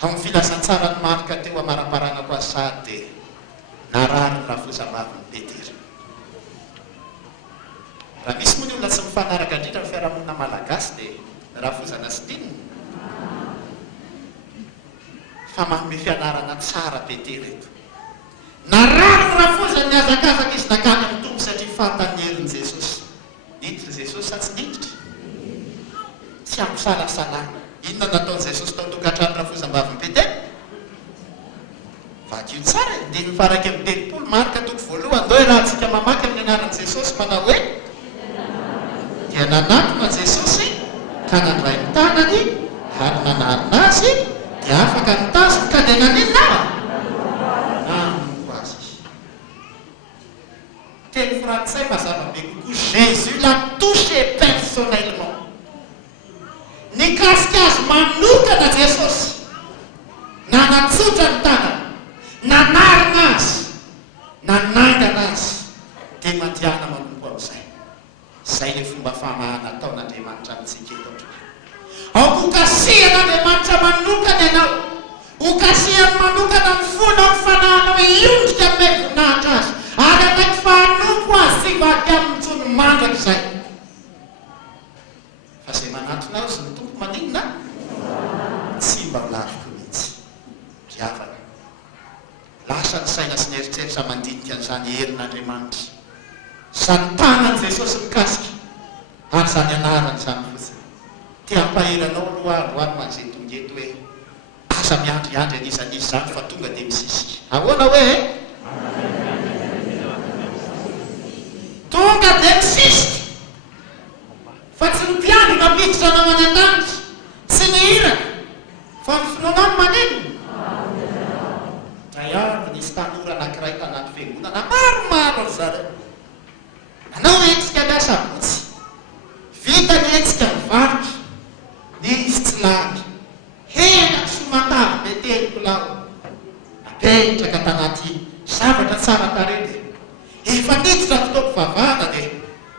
Amin'ny filazantsara ny marika teo amaraparanako azy sahady dia narary ny rafozamavy ny Petera. Raha misy moa ny olona tsy mifanaraka indrindra ny fiarahamonina malagasy dia Rafozana sy dinina fa manome fianarana tsara be te reto. Narary rafozany azakazaka izy nakany amin'ny tompo satria fantany herin'i Jesosy. Niditra Jesosy sa tsy niditra? Tsy ampisalasala. Inona nataon'i Jesosy tao tokantrano rafozam-bavy Betely? Vaky io tsara dia nifaraka amin'ny telopolo marika toko voalohany dao raha antsika mamaky amin'ny anaran'i Jesosy manao hoe dia nanatona Jesosy ka nandray ny tanany ary nanarina azy dia afaka nitazona ka dia nanina nanoko azy. Teny frantsay mazava be kokoa Jésus l'a touché personnellement. Nikasika azy manokana Jesosy, nanatsotra ny tanany, nanarina azy, nanaingana azy, dia mandiana manompo amin'izay. Izay ilay fomba famahana ataon'Andriamanitra amintsika eto. Ao hokasihan'Andriamanitra manokana ianao, hokasihany manokana ny fona ny fanahinao hiondrika amin'ny voninahitra azy, ary ataiky fahanompo azy sy vaky amin'ny tsony mandraka izay. Fa izay manatona azy ny tompo maninona? Tsy mba laviko mihitsy. Riavana. Lasa ny saina sy ny eritreritra mandinika an'izany herin'Andriamanitra. Izany tanany Jesosy mikasika, ary izany anarany izany fotsiny. Ty ampaheranao lohalohany man'izay tonga eto hoe asa miandriandry anisan'izy izany fa tonga dia misisika. Ahoana hoe tonga dia misisika fa tsy ny mpiandry mampiditra anao any an-danitra sy ny hiraka fa ny finoana ny manenina. Ay avy nisy tanora anankiray tanaty fiangonana maromaro ry zareo. Anao etsika miasa botsy, vita ny etsika mivarotra, nisy tsy lany, hena somatavy Betely kolao, apetraka tanaty zavatra tsara taredy. Efa niditra fotoako vavahana dia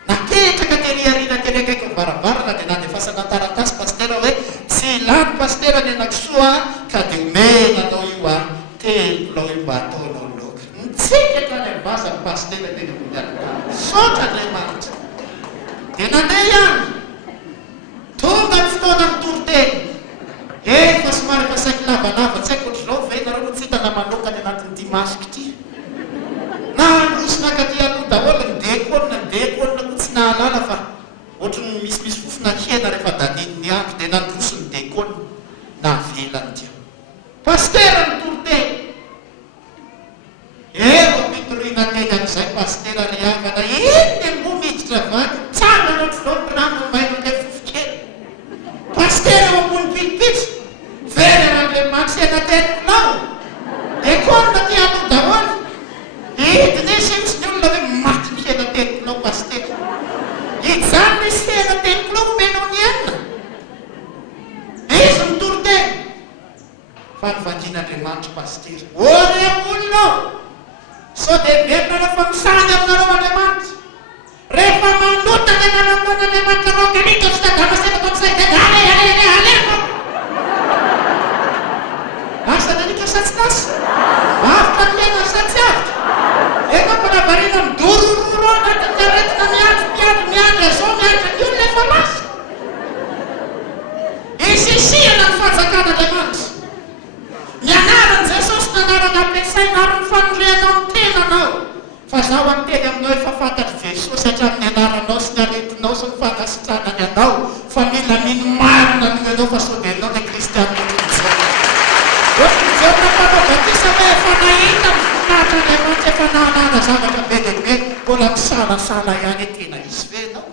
napetraka teny ariana teny akaiky ny varavarana dia nadefasana taratasy pastera hoe tsy lany pastera ny anakisoa ka dia omenanao io a telopolao io mba ataonao loka. Nitsikatra any amin'ny vaza ny pastera teny ambony alokalo. Sotra Andriamanitra. Dia nandeha ihany. Tonga ny fotoana ny toriteny. Efa somary efa saika lavalava, tsy haiko ohatr'izao ve nareo no tsy hitana manokany anatin'ny dimasiko ity. Nandrosona katy aloha daholo ny dekonina ko tsy nahalala fa ohatrany misy fofona hena rehefa danininy andro dia nandroso ny dekonina navelany teo. Pastera ny toriteny. Eo ampitoriana teny amin'izay pastera riavana iny mbo miditra vaky tsara loatr'izao rano mailo ilay fofokely. Pastera eo ambony pitipitsy very Andriamanitra sy anatenilao dekonina ty aloha daholo. Hidiny izy misy ny olona hoe maty ny hena tenilao pastera. Izany misy hena tenilao omenao ny enina. Izy ny toriteny. Fa nyvangian'Andriamanitra pastera. Ore olona so dia verina rehefa misany aminareo Andriamanitra. Rehefa manotana ianareo an'Andriamanitra rao kanito sy tadama sevato amin'izay dia aleko. Asa nanika satsinasa. Avitra ny hena satsy avitra. Eka mpanavariana midorororo anatin'ny aretina miandry zao miandry ny olona efa lasa. Isisihana ny fanjakan'Andriamanitra. Ny anaran'i Jesosy nanarana ampiasaina ary ny fanorianao ny tenanao. Fa zaho anteny aminao efa fantatry Jesosy hatramin'ny anaranao sy ny aretinao sy ny fantasitrana anao fa mila mino marina no ianao fa sobelinao ny kristianina tokoizao. Ohatr'izao nafanao batisa hoe efa nahita mivoninahitra Andriamanitra efa nahanana zavatra be dia be mbola misalasala ihany tena izy ve ianao?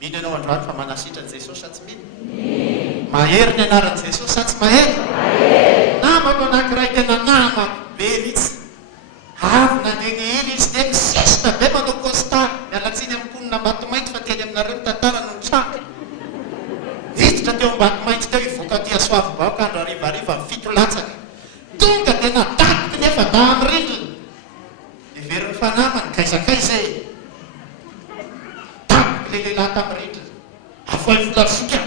Mino ianao androany fa manasitrany Jesosy sa tsy mino? Mahery ny anaran'i Jesosy sa tsy mahery? Namako anankiray tena namako be mihitsy. Avy nandeha ny hely izy dia misesita be manao kostara. Mialatsiny amin'ny mponina Mbatomainty fa teny aminareo ny tantara no traka. Niditra teo Mbatomainty teo ivoaka ty Asoavibaoka andro harivariva amin'ny 7 latsaka. Tonga dia nadaky nefa da amin'ny rindrina. Iverin'ny fanamany kaizakaiza e. Daky le lehilahy tamin'ny rindrina. Avoay vola foka.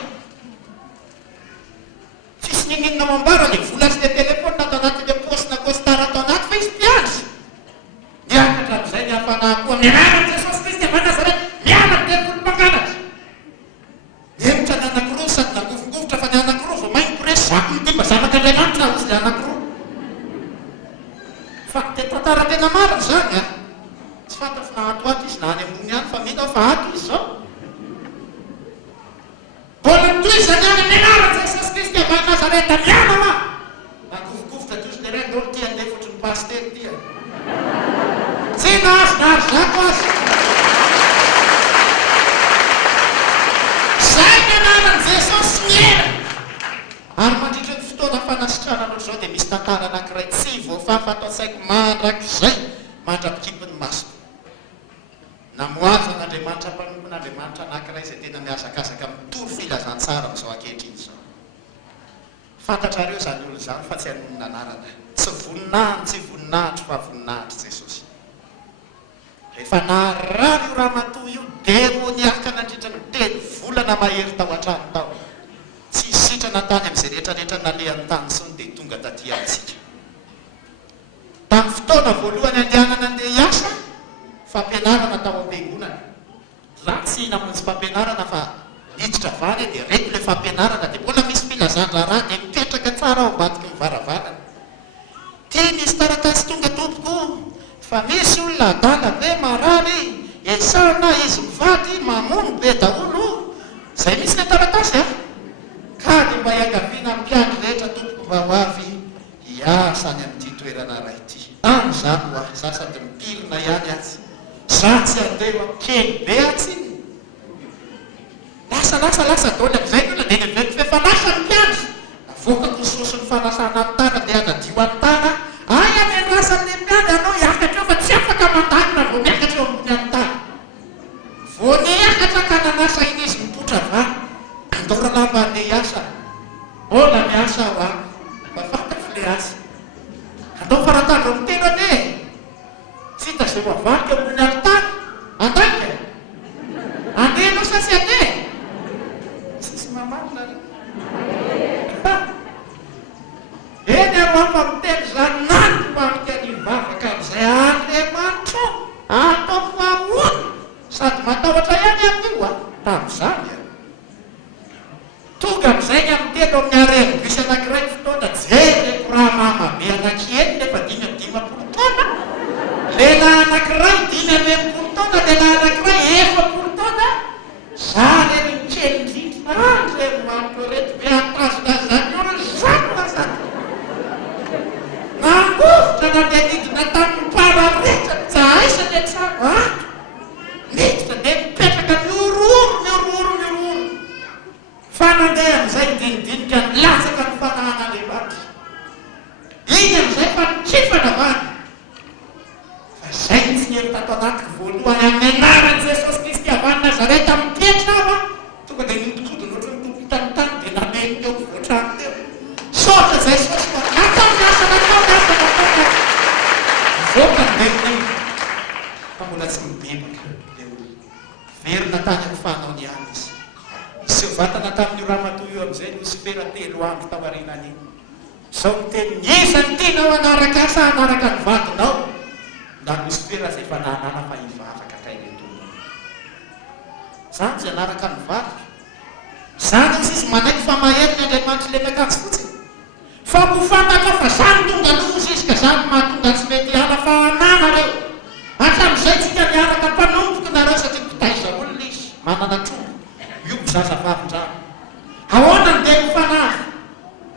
Tsisy ninninona mambara le vola sy le telefony natao anatin'le posina kostara atao anaty fa izy mpiandry. Niakatra amin'izay ny hafanah koa. Mianarana Jesosy Kristy Nazareth, mianatra telopolo mpangalatra. Aku mba zanaka Andriamanitra izy le anankiroa. Fa tantara tena marina zany a. Tsy fantatra fa ato ato izy na any ambony any fa mino fa ato izy zao. Mbola toizany any amin'ny anaran'i Jesosy Kristy avy any Nazareta miana ma. Nakovokovotra toy izy le ray ndolo tia andeha fotry ny paster tia. Tsy nahazo zako azy. Zay ny anaran'i Jesosy miera. Ary mandritra ny fotoana fanasitrana anao zao dia misy tantara anankiray tsy voafafa atao saiko mandrakizay mandrapikipin'ny masoko. Namoazo an'Andriamanitra mpanompon'Andriamanitra anankiray izay tena miazakazaka mitoro filazantsara amin'izao ankehitriny izao. Fantatrareo izany olo izany fa tsy hanonona anarana. Tsy voninahiny, tsy voninahitro fa voninahitro Jesosy. Rehefa naharary io ramatoa io demoniaka nandritra ny telo volana mahery tao an-trano tao. Tsy sitrana tany amin'izay rehetrarehetra nalehany tany sony dia tonga taty amintsika. Tamin'ny fotoana voalohany andehanana andeha hiasa, fampianarana tao am-piangonana. Ratsy namonjy fampianarana fa hiditra vany dia reto ilay fampianarana dia mbola misy filazan-draharaha dia mipetraka tsara ao ambadiky ny varavarana. Tia misy taratasy tonga tompoko fa misy olona adala be marary esana izy mivady mamono be daholo. Zay misy le taratasy a. Ka dia mba hiangaviana mpiandry rehetra tompoko mba ho avy hiasa any amin'ity toerana ray ity. Zany ho ahy za sady mipirina ihany azy. Za tsy andeha kely be atsy. Lasa daholo amin'izay nona dia nefa lasa ny mpiandry. Avoakako ny sosy ny fanasana amin'ny tana dia anadio amin'ny tana. Ay amian'asa amin'ny mpiandry anao hiakatra eo fa tsy afaka mandanina vao miakatra eo ambony amin'ny tana. Vao niakatra ka nanasa iny izy mipotra va. Andora lava andeha hiasa. Mbola miasa ho aho. Mba fantako le asa. Andao faratandro amin'ny telo ane. Tsy hita izay ho avaky eo ambony amin'ny tana. Andaka. Andeha anao sa tsy andeha? Tsisy mamarina re. Eny aloha fa miteny zany nandro marika ny mivavaka amin'izay Andriamanitra ataoko amony sady matahotra ihany amin'io a tamin'izany a. Tonga amin'izay ny amin'ny telo amin'ny arena misy anankiray fotoana jereko raha mamabe anankieny nefa 5 taona. Lehilahy anankiray 5 taona, lehilahy anankiray 4 taona. Zany ny kely indrindra Andriamanitra reto miatazona zany olo zany mazany. Nangovotra nandehanidina tamin'ny pararehetra mijahaisa ny an-trano ato. Miditra dia mipetraka miororo. Fa nandeha amin'izay dinidinika nilatsaka ny fanahan'Andriamanitra. Iny amin'izay fa nikifana vany. Fa zay nisy ny tato anaty voalohany amin'ny anaran'i Jesosy Kristy avy any Nazareta mipetra aho a. Tonga dia nitodiny ohatry ny tompo tany dia nameny teo voatrano teo. Saotra Jesosy fa natao miasa. Voaka ny bebiny fa mbola tsy mibebaka le olo. Verina tany amin'ny fanao ny any izy. Isy vatana tamin'io ramatoa io amin'izay Lucifera 3 andro tao aorinany iny. Izao miteny isany tianao anaraka sa anaraka ny vadinao. Na Lucifera izay efa nahanana fa hivavaka kay le tompony. Zany izay anaraka ny vadika. Zany izy manaiky fa mahery ny Andriamanitra le miakatsy fotsiny. Fa ho fantatra fa zany tonga loza izy ka zany mahatonga tsy mety hiala fa anana reo. Hatramin'izay tsika miaraka mpanomboka nareo satria mpitaiza olona izy manana trombo. Io zaza vavindrano. Ahoana ny dia mifanahy.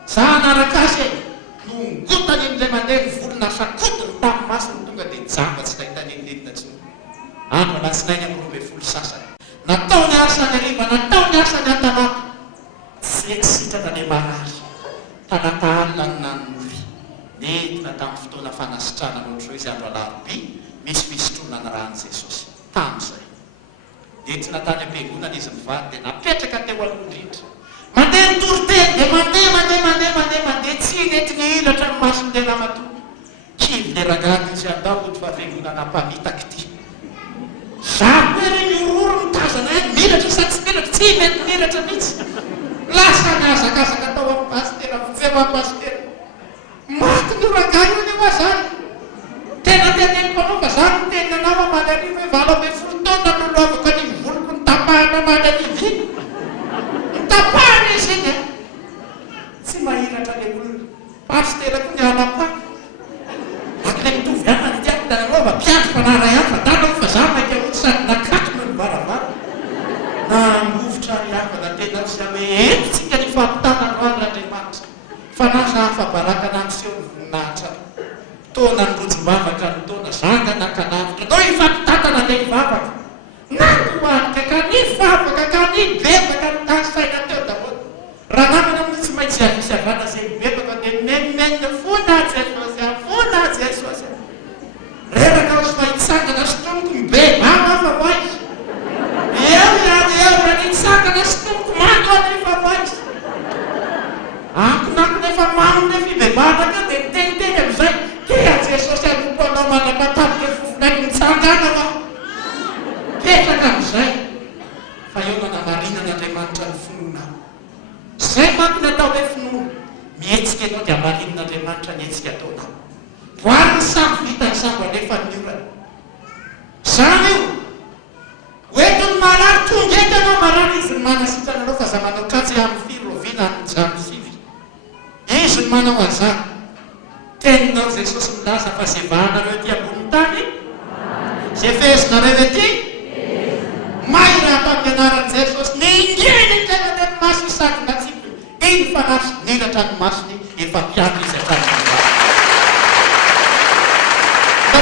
Za anaraka azy e. Nongotany amin'ilay mandeha ny volona sakotiny tamin'ny masiny tonga dia jamba tsy nahita nenenina intsony. Andro alatsinainy amin'ny 12 sasany. Natao ny asa ny ariva, natao ny asa ny an-tanàna. Tsy sitrana ny marary. Tanataalina ny nanonovy. Nentina tamin'ny fotoana fanasitrana ohatry hoe izy andro alarobia misy fisotroana ny rano Jesosy. Tamin'izay. Nentina tany am-piangonana izy mivady dia napetraka teo alohandrindra. Mandeha nitoroteny dia mandeha tsy nentina hilatra ny mason'ilay ramatoa. Kivy le ragady izy andao ohatry fa fiangonana mpamitaka ity. Za koa re miororo mitazana eny milatra sa tsy milatra tsy mety milatra mihitsy. Lasa niazakazaka tao amin'ny pastera fitseo amin'ny pastera. Maty ny ragay io nefa zany. Tena teneniko anao fa zany ny tena anao amalarivo hoe 20 taona nolovako ny voloko ny tapahana amalarivo iny. Ny tapahana izy iny e. Tsy mahiratra mahiratra le olona pastera koa ny alapa akile mitovy amany ty ako da nanaova mpiandro fanaray hafa dana fa za maika ohatsy sady nakatona ny varavara na ngovotra hafa da tena sy ame etotsika ny fampitana androan'Andriamanitra fa nasa hafa-baraka namseho ny voninahitra tona ny rojom-bavaka ny tona zangana kanavitra tao ifampitatana le ivavaka na toanika ka ny vavaka ka ny bebaka ny tasaina teo daholo raha namana amin'ny tsy maintsy avisy avana zay bebaka dia menomena fona Jesosy fona Jesosy reraka ao sy mahitsangana sy tomoko mibe mamafa hoaizy eo raha nitsangana sy tomoko mando anefa hoaizy ankonako nefa mamony nefa ibebanaka dia niteniteny am'izay kea Jesosy anoko anao manapatavika fofonaiky mitsangana ma petraka am'izay fa eo nanamarinan'Andriamanitra ny finoana zay manko natao hoe finoana mihetsika anao dia amarinan'Andriamanitra ny hetsika ataonao voariny sambo vita ny sambo anefa ny orana zany io oentiny marary tonga eto anao marary izy ny manasitrana anao fa za manao katsy amin'ny firoviana amin'ny jamy sivy izy ny manao aza teninao Jesosy milaza fa zay vahanareo ty ambony tany zay fehezinareo ety mairaha tamin'ny anaran'i Jesosy ningeny tena ny maso isakina tsipy iny fanasy nilatra ny masony efa mpiano izy atrany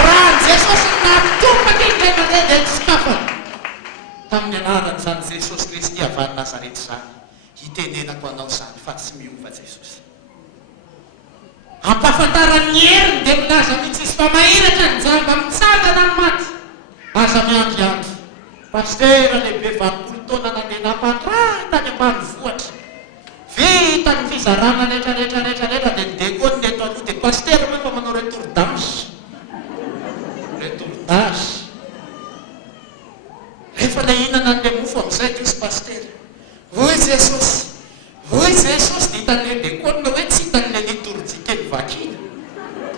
raha ny Jesosy natompaka iny tena dia tsy kafana tamin'ny anaran'izany Jesosy Kristy avany Nazarety zany hitenenako anao zany fa tsy miova Jesosy ampahafantarany heriny dia milaza mihitsy izy fa mahiratra ny jamba mitsangana ny maty aza miandriandry pastera lehibe 20 taona nandeha nampatray tany ambany vohatra vita ny fizarana rehetrarehetra dia nidekony ny eto aloha dia pastera moa fa manao retour d'âge rehefa le hinana an'le mofo amin'izay izy pastera hoy Jesosy dia hitan'le dekony hoe tsy hitan'le liturgie kely vakina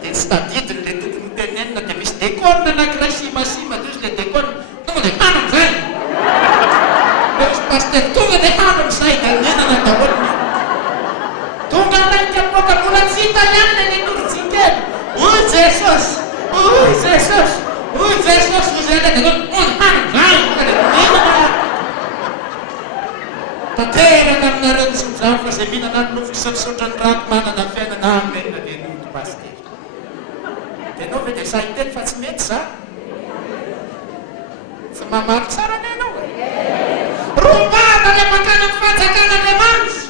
dia tsy tadidiny le tokony tenenina dia misy dekony anankiray simasima dia izy le dekony tonga dia hana am'izay izy pastera tonga dia hana am'izay da nenana daholo tonga naika moka mbola tsy hitany any le liturgie kely hoy Jesosy izay le dekony hana am'izay tanteraka aminareo ny sonjany fa zay mihinana ny nofo isotrany rato manana fiainana amenina dia nody pastera dia anao ve dia sahiteny fa tsy mety za fa mamaky tsara ny anao rombana le makany amin'ny fanjakan'Andriamanitra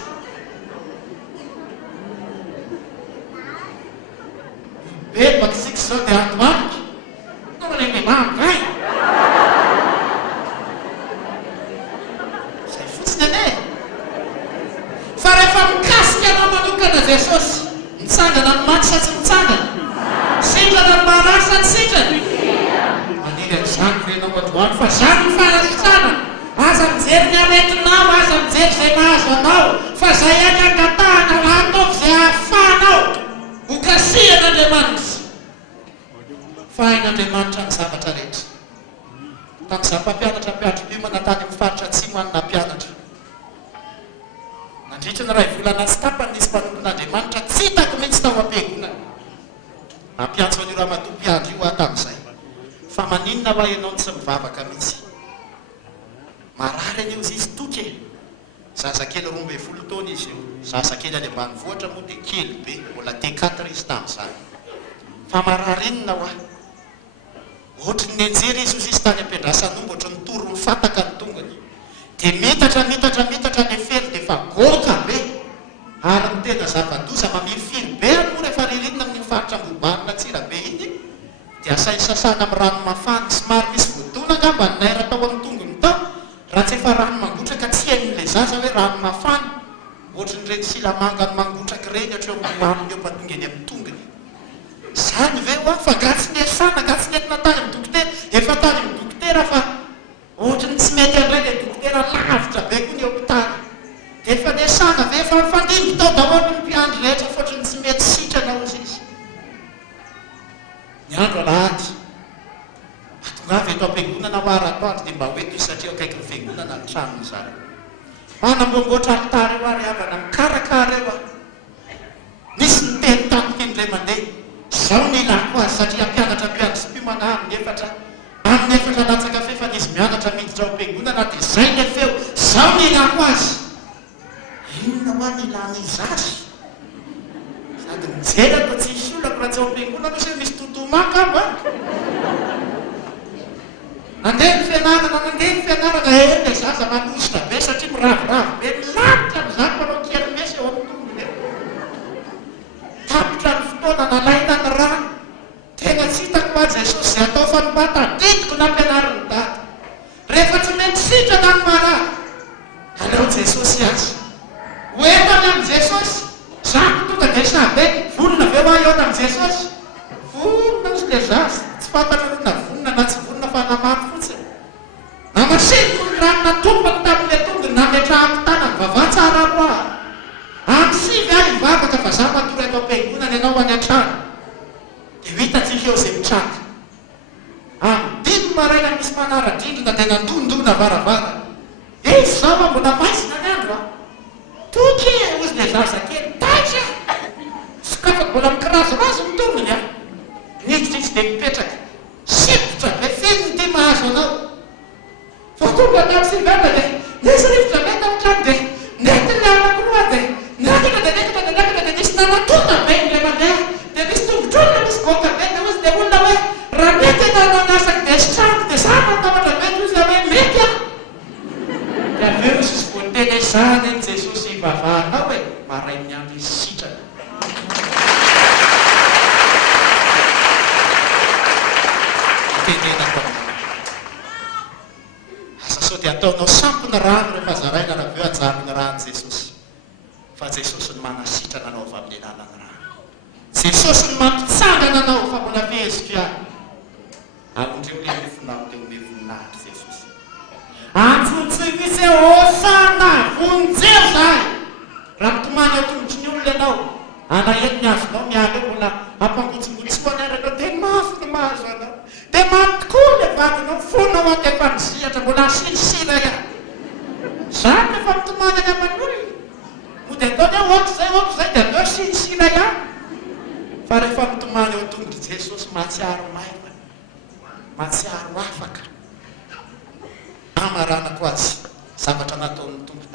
bebaka sika zao dia andoaniky nao le memamay fa rehefa mikasika anao manokana Jesosy mitsangana ny maty sa tsy mitsangana sitrana ny marary sa tsy sitrana maniry an'izany venao androany fa zany ny fanasitsana aza mijery ny aretinao aza mijery zay mahazo anao fa zay any angatahanao ataovy zay ahafanao hokasihan'Andriamanitra fa hain'Andriamanitra ny zavatra rehetra tamin'iza mpampianatra mpiatro-piomana tany amin'ny faritra atsimo anina mpianatra nandritra ny ray volana sy tapany nisy mpanompon'Andriamanitra tsy hitako mihitsy tao am-piangonana ampiantso an'io raha matompiandro io tamin'izay fa maninona ho ianao ny tsy mivavaka mihitsy marary an'io izy toky zazakely 12 taona izy io zazakely any ambanivohitra moa dia kely be mbola T4 izy tamin'izany fa marary inona ho ohatry ny anjery izy izy tany ampiandrasan'omba ohatry ny toro mifataka ny tongony dia mitatra ny fely dia fa goka be ary ny tena zava-doza mamirifiry be amoa rehefa ririnina amin'ny faritra ambobarina tsirabe iny dia asay sasana amin'ny rano mafana somary misy voadona ngamba ny naira tao amin'ny tongony tao raha tsy efa rano mangotraka tsy hain'ilay zaza hoe rano mafana ohatry ny reny silamanga ny mangotraka reny ohatry eo maminy eo mpatonga eny amin'ny tongony zany ve ho fa gatsy ny esana gatsy ny entina tany amin'ny dokotera efa tany amin'ny dokotera fa ohatry ny tsy mety andray le dokotera lavitra be koa ny hôpitaly dia efa ny esana ve efa mifandimby tao daholo ny mpiandro rehetra fa ohatry ny tsy mety sitrana ozy izy ny andro alahady atonga avy eto am-piangonana ho ara-toandro dia mba hoeto satria akaiky ny fiangonana ny tranony zany manamboamboatra altara eo ary havana mikarakara eo mitana dia zay le feo zao ny ilako azy inona hoa ny ilana izazy sady mijerako tsy hisy olako raha tsy ao am-piangonana aloha se misy totomaka abo a nandeha ny fianarana le zaza manositra be satria miravoravo be milavitra mizako anao kermesy eo amin'ny tombony eo tapitra ny fotoana nalaina ny rano tena tsy hitako a Jesosy zay atao fanomata ditiko nampianariny dady rehefa tsy mety sitrana ny marary aleo Jesosy azy hoentany amin'ny Jesosy zako tonga de sabe vonona ve hoa eona amin'ny Jesosy vonona izy le zazy tsy fampatrarona vonona na tsy vonona fa namamy fotsiny namasiko ny rano natompako tamin'le tongony nametrahako tana vavatsara roa amin'ny sivy ahy mivavaka fa za matory atao am-piangonana ianao any an-trano de hitatsika eo zay mitraka amin'ny dimy maraina misy manara-drindrina de nandondona varavara izy zao a mbola maisina ny andro a toky ozy le zaza kely taitra sokafako mbola mikirazorazo ny tongony a niditra izy de mipetraka sipotra be feno ty mahazo anao fa tonga anaty sivana de nisy rivotra mety amin'ny trano de nety ny alako roa de nakitra de nisy nanatona be le mandeha de misy tongotrolona misy goka be de ozy de olona hoe raha mety anao nasaky de sitrano de za matahotra mety ozy hoe mety a de aveo izy izy voateny zany eny Jesosy ivavahanao hoe maray miandro izy sitrana tenenako asa sao de ataonao sampony rano rehefa zaraina raha aveo ajarony rano Jesosy fa Jesosy ny manasitrana anao avy amin'ny lalany rano Jesosy ny mampitsangana anao fa mbola vezika alondreo le mifonao de ome voninahitra Jesosy antsotsy misy osana vonjeo zay raha mitomany ao tongotry ny olona ianao anaety ny azonao miala eo mbola ampangotsongotsoany araka de mafy ny mahazo anao de maty tokoa le vadinao fonao aty ampanizihatra mbola asilisila ia zany rehefa mitomany any aman'olona mo de ataony ao oako zay de atao silisila ia fa rehefa mitomany eo tongotry Jesosy matsiaro maina matsiaro afaka amaranako azy zavatra nataon'ny tompo